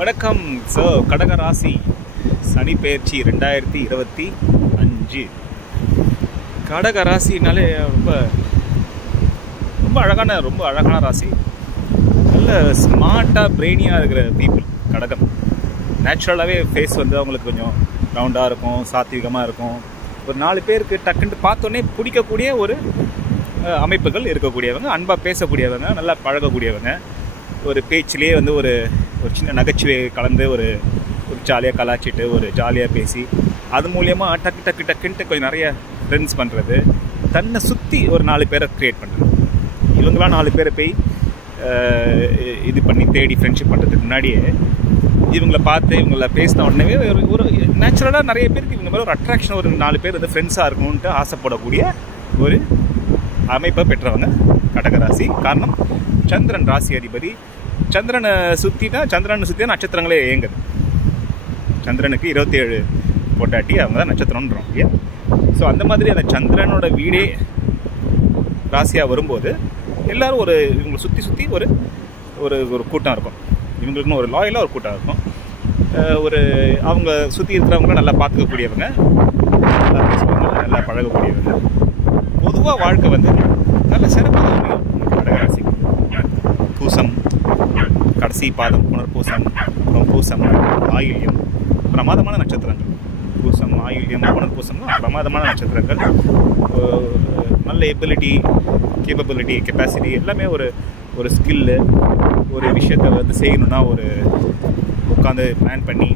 வணக்கம். ஸோ கடகராசி சனி பெயர்ச்சி 2025. கடகராசினாலே ரொம்ப ரொம்ப அழகான ராசி. நல்ல ஸ்மார்ட்டாக பிரெயினியாக இருக்கிற பீப்புள் கடகம். நேச்சுரலாகவே ஃபேஸ் வந்து அவங்களுக்கு கொஞ்சம் ரவுண்டாக இருக்கும், சாத்விகமாக இருக்கும். ஒரு 4 பேருக்கு டக்குன்ட்டு பார்த்தோன்னே பிடிக்கக்கூடிய ஒரு அமைப்புகள் இருக்கக்கூடியவங்க, அன்பாக பேசக்கூடியவங்க, நல்லா பழகக்கூடியவங்க. ஒரு பேச்சிலே வந்து ஒரு சின்ன நகைச்சுவை கலந்து ஒரு ஜாலியாக கலாச்சிட்டு ஒரு ஜாலியாக பேசி அது மூலியமாக டக்குன்ட்டு கொஞ்சம் நிறைய ஃப்ரெண்ட்ஸ் பண்ணுறது, தன்னை சுற்றி ஒரு 4 பேரை க்ரியேட் பண்ணுறது. இவங்களாம் 4 பேரை போய் இது பண்ணி தேடி ஃப்ரெண்ட்ஷிப் பண்ணுறதுக்கு முன்னாடியே இவங்கள பார்த்து இவங்கள பேசின உடனே ஒரு நேச்சுரலாக நிறைய பேருக்கு இவங்க மேலே ஒரு அட்ராக்ஷன், ஒரு 4 பேர் வந்து ஃப்ரெண்ட்ஸாக இருக்கணுன்ட்டு ஆசைப்படக்கூடிய ஒரு அமைப்பை பெற்றவங்க கடகராசி. காரணம், சந்திரன் ராசி அதிபதி. சந்திரனை சுற்றி தான் நட்சத்திரங்களே இயங்குது. சந்திரனுக்கு 27 பொட்டாட்டி அவங்க தான் நட்சத்திரம்ன்றோம் இல்லையா? ஸோ அந்த மாதிரி அந்த சந்திரனோட வீடே ராசியாக வரும்போது எல்லோரும் இவங்களை சுற்றி ஒரு ஒரு கூட்டம் இருக்கும். இவங்களுக்குன்னு ஒரு லாயலாக ஒரு கூட்டம் இருக்கும். அவங்க சுற்றி இருக்கிறவங்களும் நல்லா பார்த்துக்கக்கூடியவங்க, நல்லா பேசுவாங்க, நல்லா பழகக்கூடியவங்க. பொதுவாக வாழ்க்கை வந்து நல்ல சிறப்பாக முடியும் கடகராசிக்கு. பூசம் கடைசி பாதம், புனர்பூசம், அப்புறம் பூசம், ஆயில்யம், பிரமாதமான நட்சத்திரங்கள். பூசம், ஆயில்யம், புனர்பூசம்னா பிரமாதமான நட்சத்திரங்கள். நல்ல கேப்பபிலிட்டி, கெப்பாசிட்டி எல்லாமே ஒரு ஸ்கில்லு. ஒரு விஷயத்தை வந்து செய்யணுன்னா உட்காந்து பிளான் பண்ணி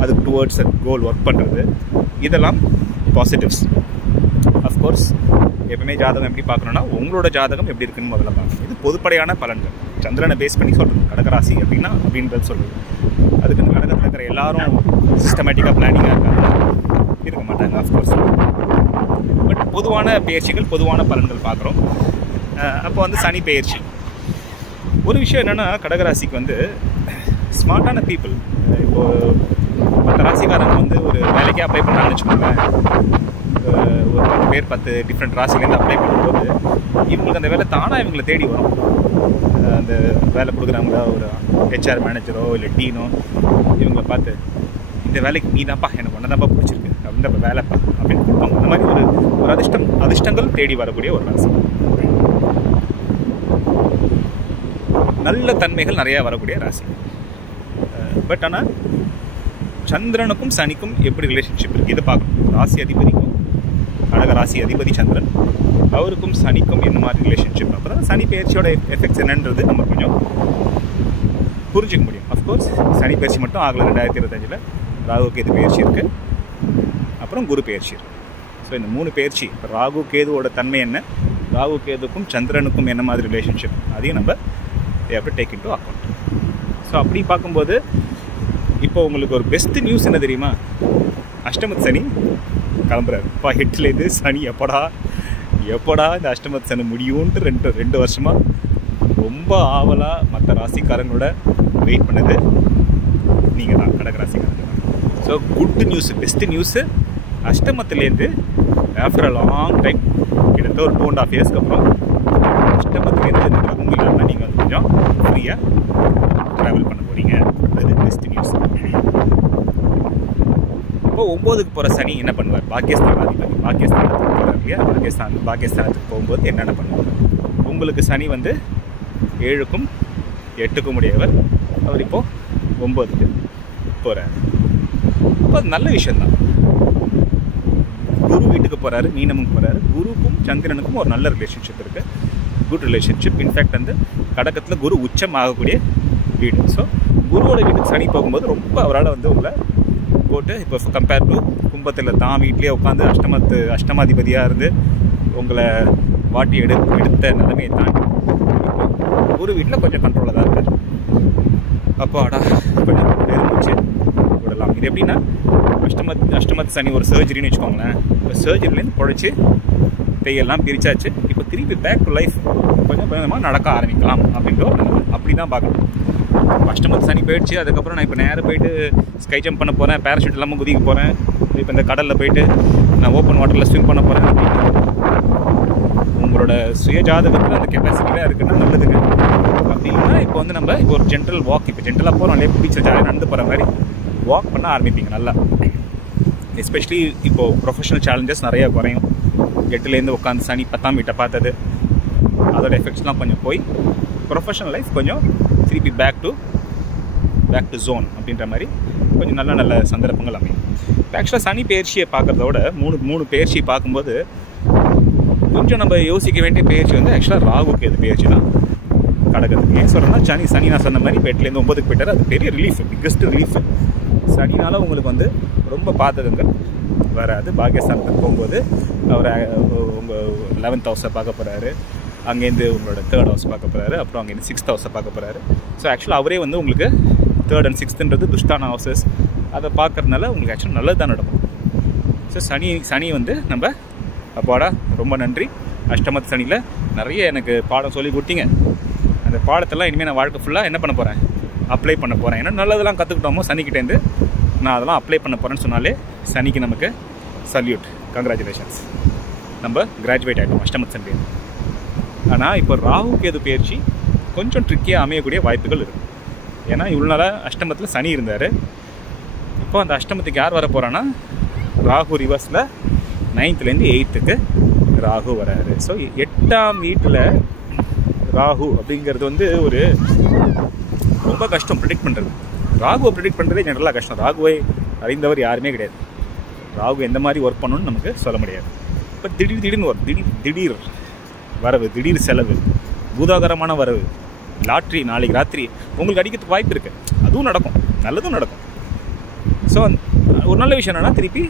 அதுக்கு டுவர்ட்ஸ் கோல் ஒர்க் பண்ணுறது, இதெல்லாம் பாசிட்டிவ்ஸ். அஃப்கோர்ஸ் எப்பவுமே ஜாதகம் எப்படி பார்க்கணுன்னா உங்களோட ஜாதகம் எப்படி இருக்குன்னு முதல்ல பார்க்கணும். இது பொதுப்படையான பலன்கள். சந்திரனை பேஸ் பண்ணி சொல்கிறது கடகராசி அப்படின்றது சொல்கிறது. அதுக்கு இந்த கடகத்தில் இருக்கிற எல்லாரும் சிஸ்டமேட்டிக்காக பிளானிங்காக இருக்க மாட்டாங்க அஃப்கோர்ஸ். பட் பொதுவான பயிற்சிகள், பொதுவான பலன்கள் பார்க்குறோம். அப்போ வந்து சனி பெயர்ச்சி ஒரு விஷயம் என்னென்னா, கடகராசிக்கு வந்து ஸ்மார்ட்டான பீப்புள். இப்போது மற்ற ராசிக்காரங்க வந்து ஒரு வேலைக்கே அப்ளை பண்ணாங்கன்னு வச்சுக்கோங்களேன். ஒரு 10 பேர் 10 டிஃப்ரெண்ட் ராசிலேருந்து அப்ளை பண்ணும்போது இவங்களுக்கு அந்த வேலை தானாக இவங்களை தேடி வரும். அந்த வேலை கொடுக்குறாங்களா, ஒரு ஹெச்ஆர் மேனேஜரோ இல்லை டீனோ இவங்களை பார்த்து இந்த வேலைக்கு நீ தான்ப்பா, எனக்கு ஒன்று தான்ப்பா பிடிச்சிருக்கு அப்படின்ற வேலைப்பா அப்படின்னு கொடுப்பாங்க. அந்த மாதிரி ஒரு அதிர்ஷ்டங்கள் தேடி வரக்கூடிய ஒரு ராசி. நல்ல தன்மைகள் நிறையா வரக்கூடிய ராசி. பட் ஆனால் சந்திரனுக்கும் சனிக்கும் எப்படி ரிலேஷன்ஷிப் இருக்குது இதை பார்க்கணும். ராசி அதிபதிக்கும், கடக ராசி அதிபதி சந்திரன், அவருக்கும் சனிக்கும் என்ன மாதிரி ரிலேஷன்ஷிப், அப்போ தான் சனி பயிற்சியோட எஃபெக்ட்ஸ் என்னன்றது நம்ம கொஞ்சம் புரிஞ்சிக்க முடியும். அஃப்கோர்ஸ் சனி பயிற்சி மட்டும் ஆகலை. 2025 ராகு கேது பயிற்சி இருக்குது, அப்புறம் குரு பயிற்சி இருக்குது. ஸோ இந்த 3 பயிற்சி, இப்போ ராகு கேதுவோட தன்மை என்ன, ராகு கேதுக்கும் சந்திரனுக்கும் என்ன மாதிரி ரிலேஷன்ஷிப், அதையும் நம்ம டேக் இன்டு அக்கௌண்ட். ஸோ அப்படி பார்க்கும்போது இப்போ உங்களுக்கு ஒரு பெஸ்ட் நியூஸ் என்ன தெரியுமா? அஷ்டமத்து சனி கிளம்புறாரு. இப்போ ஹெட்லேருந்து சனி எப்படா இந்த அஷ்டமத்து சனி முடியும்ன்ட்டு 2 வருஷமாக ரொம்ப ஆவலாக மற்ற ராசிக்காரங்களோட வெயிட் பண்ணது நீங்கள் தான், கடகராசிக்காரங்க தான். So good news, best news, அஷ்டமத்துலேருந்து ஆஃப்டர் அ லாங் டைம், கிட்டத்தட்ட ஒரு 2.5 இயர்ஸ்க்கு அப்புறம் அஷ்டமத்துலேருந்து இந்த கிரகம் இல்லாமல் நீங்கள் வந்து கொஞ்சம் ஃப்ரீயாக ட்ராவல் பண்ண போகிறீங்க. அது பெஸ்ட் நியூஸ். இப்போ 9க்கு போகிற சனி என்ன பண்ணுவார்? பாக்கியஸ்தானாதிபதி பாக்கியஸ்தானத்துக்கு போகிறார் இல்லையா? பாக்கியஸ்தானத்துக்கு போகும்போது என்னென்ன பண்ணுவார்? உங்களுக்கு சனி வந்து 7க்கும் 8க்கும் உடையவர். அவர் இப்போது 9க்கு போகிறார். இப்போ அது நல்ல விஷயந்தான். குரு வீட்டுக்கு போகிறாரு, மீனமும் போகிறாரு. குருக்கும் சந்திரனுக்கும் ஒரு நல்ல ரிலேஷன்ஷிப் இருக்குது, குட் ரிலேஷன்ஷிப். இன்ஃபேக்ட் வந்து கடகத்தில் குரு உச்சம் ஆகக்கூடிய வீடு. ஸோ குருவோட வீட்டுக்கு சனி போகும்போது ரொம்ப அவரால் வந்து உங்களை போட்டு, இப்போ கம்பேர் டு கும்பத்தில் தான் வீட்லேயே உட்காந்து அஷ்டமாதிபதியாக இருந்து உங்களை வாட்டி எடுத்த நிலைமையை தாண்டி இப்போ குரு வீட்டில் கொஞ்சம் கண்ட்ரோலாக தான் இருக்கார். அப்போ கொஞ்சம் பெருமிச்சு விடலாம். இது எப்படின்னா, அஷ்டமத்து சனி ஒரு சர்ஜரின்னு வச்சுக்கோங்களேன். இப்போ சர்ஜரிலேருந்து பொழைச்சி தையெல்லாம் பிரித்தாச்சு. இப்போ திருப்பி பேக் டு லைஃப் கொஞ்சம் கொஞ்சமாக நடக்க ஆரம்பிக்கலாம் அப்படின்ற அப்படி தான் பார்க்கணும். அஷ்டமத்து சனி போயிடுச்சு, அதுக்கப்புறம் நான் இப்போ நேராக போயிட்டு ஸ்கை ஜம்ப் பண்ண போகிறேன், பேராஷூட் இல்லாமல் குதிக்க போகிறேன், இப்போ இந்த கடலில் போயிட்டு நான் ஓப்பன் வாட்டரில் ஸ்விம் பண்ண போகிறேன். உங்களோட உங்களோட சுயஜாதகத்தில் அந்த கெப்பாசிட்டிலாம் இருக்குன்னா நல்லதுங்க. அப்படின்னா இப்போ வந்து நம்ம இப்போ ஒரு ஜென்ரல் வாக், இப்போ ஜென்ரலாக போகிறோம் இல்லையா, பீச்சில் ஜாலியாக நடந்து போகிற மாதிரி வாக் பண்ண ஆரம்பிப்பீங்க நல்லா. எஸ்பெஷலி இப்போது ப்ரொஃபஷனல் சேலஞ்சஸ் நிறையா குறையும். 8லேருந்து உட்காந்து சனி 10ஆம் வீட்டை பார்த்தது, அதோட எஃபெக்ட்ஸ்லாம் கொஞ்சம் போய் ப்ரொஃபஷனல் லைஃப் கொஞ்சம் திருப்பி பேக் டு ஜோன் அப்படின்ற மாதிரி கொஞ்சம் நல்ல நல்ல சந்தர்ப்பங்கள் அமையும். ஆக்சுவலாக சனி பயிற்சியை பார்க்குறத விட மூணு பயிற்சி பார்க்கும்போது கொஞ்சம் நம்ம யோசிக்க வேண்டிய பயிற்சி வந்து ஆக்சுவலாக ராகுக்கு எது பயிற்சி தான் கடகத்துக்கு. ஏன் சொல்கிறேன்னா சனி நான் சொன்ன மாதிரி 8லேருந்து 9க்கு போயிட்டார். அது பெரிய ரிலீஃப், பிக்கஸ்ட் ரிலீஃப். சனினால் உங்களுக்கு வந்து ரொம்ப பாதகங்கள் வராது. பாக்கியஸ்தானத்துக்கு போகும்போது அவர் உங்கள் 11th ஹவுஸை பார்க்க போகிறாரு, அங்கேருந்து உங்களோட 3rd ஹவுஸ் பார்க்க போகிறாரு, அப்புறம் அங்கேருந்து 6th ஹவுஸை பார்க்க போகிறாரு. ஸோ ஆக்சுவலாக அவரே வந்து உங்களுக்கு 3rd and 6thன்றது துஷ்டான ஹவுசஸ், அதை பார்க்குறதுனால உங்களுக்கு ஆக்சுவலாக நல்லது தான் நடக்கும். ஸோ சனி வந்து நம்ம அப்பாடா ரொம்ப நன்றி. அஷ்டமத்து சனியில் நிறைய எனக்கு பாடம் சொல்லி கொடுத்தீங்க. அந்த பாடத்தெல்லாம் இனிமேல் நான் வாழ்க்கை ஃபுல்லாக என்ன பண்ண போகிறேன், அப்ளை பண்ண போகிறேன். ஏன்னா நல்லதெல்லாம் கற்றுக்கிட்டோமோ சனிக்கிட்டேருந்து நான் அதெல்லாம் அப்ளை பண்ண போகிறேன்னு சொன்னாலே சனிக்கு நமக்கு சல்யூட், கங்க்ராச்சுலேஷன்ஸ், நம்ம கிராஜுவேட் ஆகிட்டோம் அஷ்டமத்து சனி. ஆனால் இப்போ ராகு கேது பயிற்சி கொஞ்சம் ட்ரிக்கியாக அமையக்கூடிய வாய்ப்புகள் இருக்குது. ஏன்னா இவ்வளோ நாளாக அஷ்டமத்தில் சனி இருந்தார். இப்போ அந்த அஷ்டமத்துக்கு யார் வர போகிறான்னா ராகு ரிவர்ஸில் 9th-லேருந்து 8th ராகு வராரு. ஸோ 8ஆம் வீட்டில் ராகு அப்படிங்கிறது வந்து ஒரு ரொம்ப கஷ்டம் ப்ரிடிக்ட் பண்ணுறது. ராகுவை ப்ரிடிக்ட் பண்ணுறதே ஜெனரலாக கஷ்டம். ராகுவை அறிந்தவர் யாருமே கிடையாது. ராகு எந்த மாதிரி ஒர்க் பண்ணணும்னு நமக்கு சொல்ல முடியாது. பட் திடீர்னு ஒர்க், திடீர் வரவு, திடீர் செலவு, பூதாகரமான வரவு, லாட்ரி நாளைக்கு ராத்திரி உங்களுக்கு அடிக்கிறதுக்கு வாய்ப்பு இருக்குது. அதுவும் நடக்கும், நல்லதும் நடக்கும். ஸோ ஒரு நல்ல விஷயம் என்னென்னா திருப்பி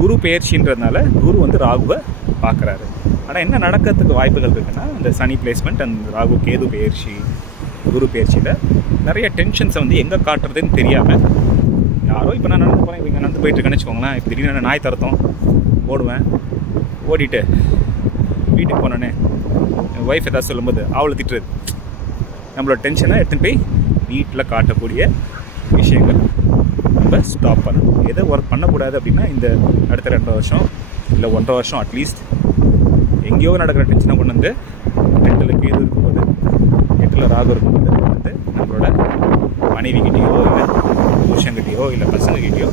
குரு பெயர்ச்சின்றதுனால குரு வந்து ராகுவை பார்க்குறாரு. ஆனால் என்ன நடக்கிறதுக்கு வாய்ப்புகள் இருக்குன்னா இந்த சனி பிளேஸ்மெண்ட் அந்த ராகு கேது பெயர்ச்சி குரு பெயர்ச்சியில் நிறைய டென்ஷன்ஸை வந்து எங்கே காட்டுறதுன்னு தெரியாமல் யாரோ இப்போ நான் நடந்து போகிறேன், இங்கே நடந்து போயிட்டுருக்கேன்னு வச்சுக்கோங்களேன். இப்போ திடீர்னு நாய் தரத்தோம் ஓடுவேன், ஓடிட்டு வீட்டுக்கு போனோன்னே என் ஒய்ஃப் ஏதாவது சொல்லும்போது அவளை திட்டுறது, நம்மளோட டென்ஷனை எடுத்துன்னு போய் வீட்டில் காட்டக்கூடிய விஷயங்கள் நம்ம ஸ்டாப் பண்ணணும். எதை ஒர்க் பண்ணக்கூடாது அப்படின்னா இந்த அடுத்த 2 வருஷம் இல்லை 1.5 வருஷம் அட்லீஸ்ட் எங்கேயோ நடக்கிற டென்ஷனை கொண்டு வந்து 2ல் கேது இருக்கும்போது 8ல் ராகு இருக்கும்போது வந்து நம்மளோட மனைவிக்கிட்டேயோ இல்லை புருஷங்கிட்டேயோ இல்லை பசங்கக்கிட்டேயோ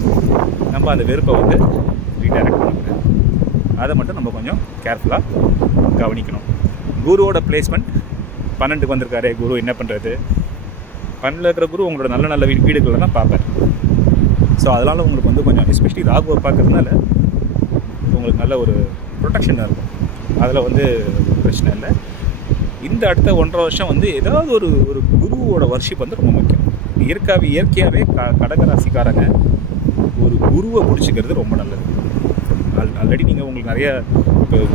நம்ம அந்த வெறுப்பை வந்து ரீடைரக்ட் பண்ணிக்கிறோம். அதை மட்டும் நம்ம கொஞ்சம் கேர்ஃபுல்லாக கவனிக்கணும். குருவோட பிளேஸ்மெண்ட் 12க்கு வந்திருக்காரு. குரு என்ன பண்ணுறது, 12ல் இருக்கிற குரு உங்களோட நல்ல நல்ல வீடுகளில் தான் பார்ப்பார். ஸோ அதனால் உங்களுக்கு வந்து கொஞ்சம் எஸ்பெஷலி ராகுவை பார்க்கறதுனால உங்களுக்கு நல்ல ஒரு ப்ரொடெக்ஷனாக இருக்கும். அதில் வந்து பிரச்சனை இல்லை. இந்த அடுத்த 1.5 வருஷம் வந்து ஏதாவது ஒரு குருவோட வர்ஷிப் வந்து ரொம்ப முக்கியம். இயற்கையாகவே கடகராசிக்காரங்க ஒரு குருவை பிடிச்சிக்கிறது ரொம்ப நல்லது. ஆல்ரெடி நீங்கள் உங்களுக்கு நிறைய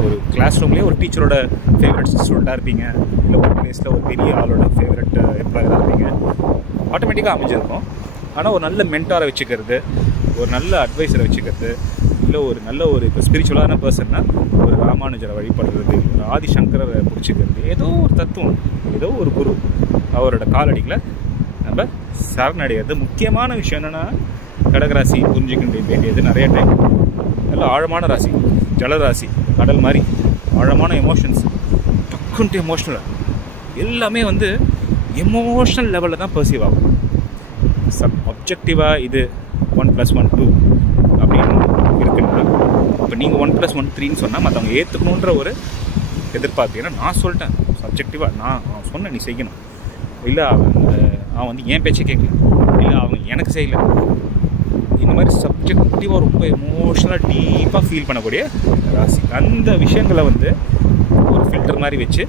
ஒரு கிளாஸ் ரூம்லேயே ஒரு டீச்சரோட ஃபேவரட் ஸ்டூடெண்ட்டாக இருப்பீங்க, இல்லை ஒரு பிளேஸில் ஒரு பெரிய ஆளோட ஃபேவரட் எம்ப்ளாயராக இருப்பீங்க, ஆட்டோமேட்டிக்காக அமைஞ்சிருக்கும். ஆனால் ஒரு நல்ல மென்டாரை வச்சுக்கிறது, ஒரு நல்ல அட்வைஸரை வச்சுக்கிறது, இல்லை ஒரு நல்ல ஒரு இப்போ ஸ்பிரிச்சுவலான பர்சன்னா ஒரு ராமானுஜரை வழிபடுறது, ஒரு ஆதிசங்கரை பிடிச்சிக்கிறது, ஏதோ ஒரு தத்துவம், ஏதோ ஒரு குரு அவரோட காலடிகளை நம்ம சரணடைகிறது முக்கியமான விஷயம். என்னென்னா கடகராசி புரிஞ்சுக்க வேண்டியது நிறைய டைம் நல்ல ஆழமான ராசி, ஜலராசி, கடல் மாதிரி ஆழமான எமோஷன்ஸ், டக்குன்ட்டு எமோஷ்னலாக எல்லாமே வந்து எமோஷ்னல் லெவலில் தான் பர்சீவ் ஆகும். அப்ஜெக்டிவாக இது 1+1 2 அப்படின்னு இருக்குன்னா இப்போ நீங்கள் 1+1 3ன்னு சொன்னால் மற்றவங்க ஏற்றுக்கணுன்ற ஒரு எதிர்பார்ப்பு. ஏன்னா நான் சொல்லிட்டேன் சப்ஜெக்டிவாக, நான் சொன்னேன் நீ செய்யணும், இல்லை அவன் வந்து என் பேச்சை கேட்கல, இல்லை அவங்க எனக்கு செய்யலை, இந்த மாதிரி சப்ஜெக்டிவாக ரொம்ப எமோஷ்னலாக டீப்பாக ஃபீல் பண்ணக்கூடிய ராசி. அந்த விஷயங்களை வந்து ஒரு ஃபில்டர் மாதிரி வச்சு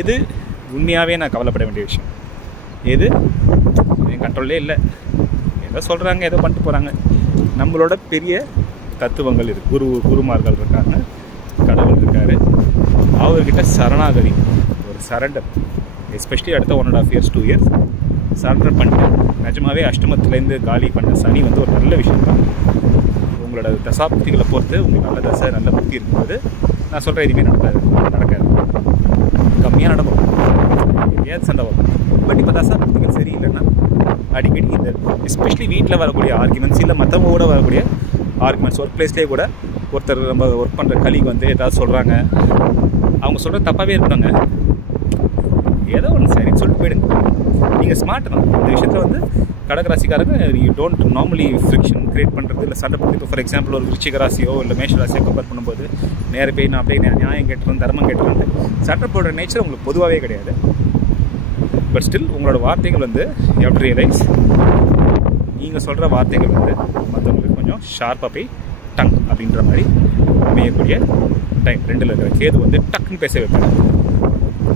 எது உண்மையாகவே நான் கவலைப்பட வேண்டிய விஷயம், எது என் கண்ட்ரோல்லே இல்லை, ஏதோ சொல்கிறாங்க ஏதோ பண்ணிட்டு போகிறாங்க. நம்மளோட பெரிய தத்துவங்கள் இருக்குது, குருமார்கள் இருக்காங்க, கடவுள் இருக்கார், அவர்கிட்ட சரணாகதி, ஒரு சரண்டர், எஸ்பெஷலி அடுத்த 1.5 years 2 years சரண்டர் பண்ணிட்டு நிஜமாகவே அஷ்டமத்துலேருந்து காலி பண்ண சனி வந்து ஒரு நல்ல விஷயம் தான். உங்களோட தசாபக்திகளை பொறுத்து உங்களுக்கு நல்ல தசை நல்ல புத்தி இருக்கும்போது நான் சொல்கிறேன் எதுவுமே நடக்காது, கம்மியாக நடக்கும், ஏதாவது சண்டை வரும். பட் இப்போ தசாபக்திகள் சரியில்லைன்னா அடிக்கடி இந்த எஸ்பெஷலி வீட்டில் வரக்கூடிய ஆர்குமெண்ட்ஸ், இல்லை மற்றவங்க கூட வரக்கூடிய ஆர்குமெண்ட்ஸ், ஒர்க் பிளேஸ்லேயே கூட ஒருத்தர் நம்ம ஒர்க் பண்ணுற கலீக் வந்து ஏதாவது சொல்கிறாங்க, அவங்க சொல்கிறது தப்பாகவே இருக்காங்க, ஏதோ ஒன்று சரின்னு சொல்லிட்டு போயிடுங்க. நீங்கள் ஸ்மார்ட் தான் இந்த விஷயத்தில் வந்து. கடகராசிக்காரங்க you don't normally friction create பண்ணுறது இல்லை சண்டை போட்டு. இப்போ ஃபார் எக்ஸாம்பிள் ஒரு விருச்சிக ராசியோ இல்லை மேஷ ராசியோ கம்பேர் பண்ணும்போது நேர போய் நான் அப்படியே நியாயம் கேட்டுறேன் தர்மம் கேட்டுறேன் சண்டை போடுற நேச்சர் உங்களுக்கு பொதுவாகவே கிடையாது. பட் ஸ்டில் உங்களோட வார்த்தைகள் வந்து யூ ஹேவ் டு ரியலைஸ், நீங்கள் சொல்கிற வார்த்தைகள் வந்து மற்றவங்களுக்கு கொஞ்சம் ஷார்ப்பாக போய் டங் அப்படின்ற மாதிரி அமையக்கூடிய டைம். 2ல் இருக்கிற கேது வந்து டக்குன்னு பேச வைப்பாங்க.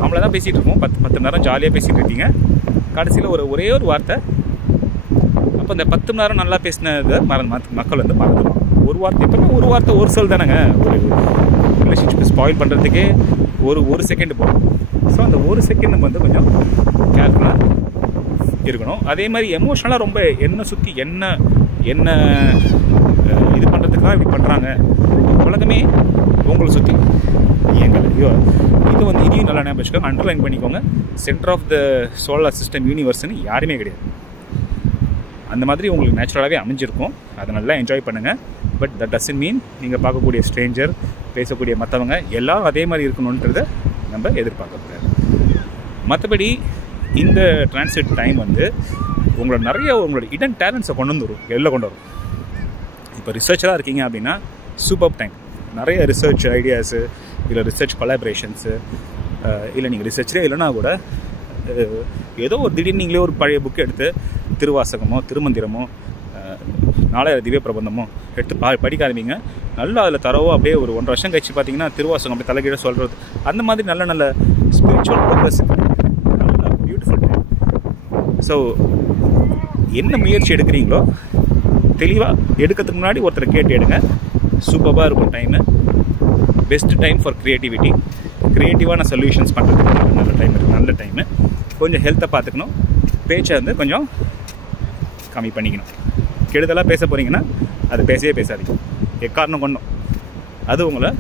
நம்மள தான் பேசிகிட்டு இருக்கோம், 10 நேரம் ஜாலியாக பேசிகிட்டு இருக்கீங்க, கடைசியில் ஒரே ஒரு வார்த்தை. அப்போ இந்த 10 மணி நேரம் நல்லா பேசினதை மக்கள் வந்து மறந்துடுவாங்க. ஒரு வார்த்தை, எப்பவுமே ஒரு வார்த்தை ஒரு சொல் தானேங்க ஒரு ரிலேஷன்ஷிப்பை ஸ்பாயில் பண்ணுறதுக்கே ஒரு செகண்ட் போகும். ஸோ அந்த ஒரு செகண்ட் நம்ம வந்து கொஞ்சம் கேர்ஃபுல்லாக இருக்கணும். அதே மாதிரி எமோஷனலாக ரொம்ப என்ன சுற்றி என்ன இது பண்ணுறதுக்காக இப்படி பண்ணுறாங்க, உலகமே உங்களை சுற்றி இயங்கலை. இது வந்து இதையும் நல்லா ஞாபகம் வச்சுக்கோங்க, அண்டர்லைன் பண்ணிக்கோங்க. Centre of the solar system யூனிவர்ஸ்னு யாருமே கிடையாது. அந்த மாதிரி உங்களுக்கு நேச்சுரலாகவே அமைஞ்சிருக்கும், அதை நல்லா என்ஜாய் பண்ணுங்கள். பட் தட் டசன்ட் மீன் நீங்கள் பார்க்கக்கூடிய ஸ்ட்ரேஞ்சர், பேசக்கூடிய மற்றவங்க எல்லோரும் அதே மாதிரி இருக்கணுன்றதை நம்ம எதிர்பார்க்கக்கூடாது. மற்றபடி இந்த டிரான்சிட் டைம் வந்து உங்களோட இடன் டேலண்ட்ஸை கொண்டு வரும். இப்போ ரிசர்ச்சராக இருக்கீங்க அப்படின்னா சூப்பர் டைம். நிறைய ரிசர்ச் ஐடியாஸு இல்லை ரிசர்ச் கொலாபரேஷன்ஸு இல்லை நீங்கள் ரிசர்ச்சரே இல்லைனா கூட ஏதோ ஒரு திடீர்னு நீங்களே ஒரு பழைய புக்கு எடுத்து திருவாசகமோ திருமந்திரமோ 4000 திவ்ய பிரபந்தமோ எடுத்து படிக்க ஆரம்பிங்க. நல்லா அதில் தரவோ அப்படியே ஒரு 1.5 வருஷம் கழிச்சு பார்த்தீங்கன்னா திருவாசகம் அப்படியே தலைகீழ சொல்கிறது, அந்த மாதிரி நல்ல ஸ்பிரிச்சுவல் ப்ரோக்ரஸ் நல்ல பியூட்டிஃபுல் டைம். ஸோ என்ன முயற்சி எடுக்கிறீங்களோ தெளிவாக எடுக்கிறதுக்கு முன்னாடி ஒருத்தரை கேட்டு எடுங்க. சூப்பராக இருக்கும் time. Best time for creativity, க்ரியேட்டிவான சொல்யூஷன்ஸ் பண்ணுறதுக்கு நல்ல டைம் இருக்குது. நல்ல டைமு. கொஞ்சம் ஹெல்த்தை பார்த்துக்கணும், பேச்சை வந்து கொஞ்சம் கம்மி பண்ணிக்கணும். கெடுதலாக பேச போகிறீங்கன்னா அது பேசவே பேசாதீங்க, எக்காரணம் கொண்டோம். அது உங்களை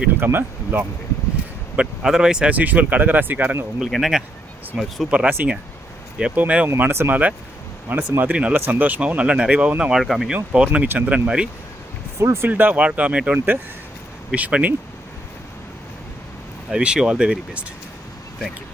it will come a long way. But otherwise as usual கடகராசிக்காரங்க உங்களுக்கு என்னங்க சூப்பர் ராசிங்க. எப்போவுமே உங்கள் மனசு மாதிரி நல்ல சந்தோஷமாகவும் நல்ல நிறைவாகவும் தான் வாழ்க்கை அமையும். பௌர்ணமி சந்திரன் மாதிரி ஃபுல்ஃபில்டாக வாழ்க்கை அமையட்டோன்ட்டு விஷ் பண்ணி I wish you all the very best. Thank you.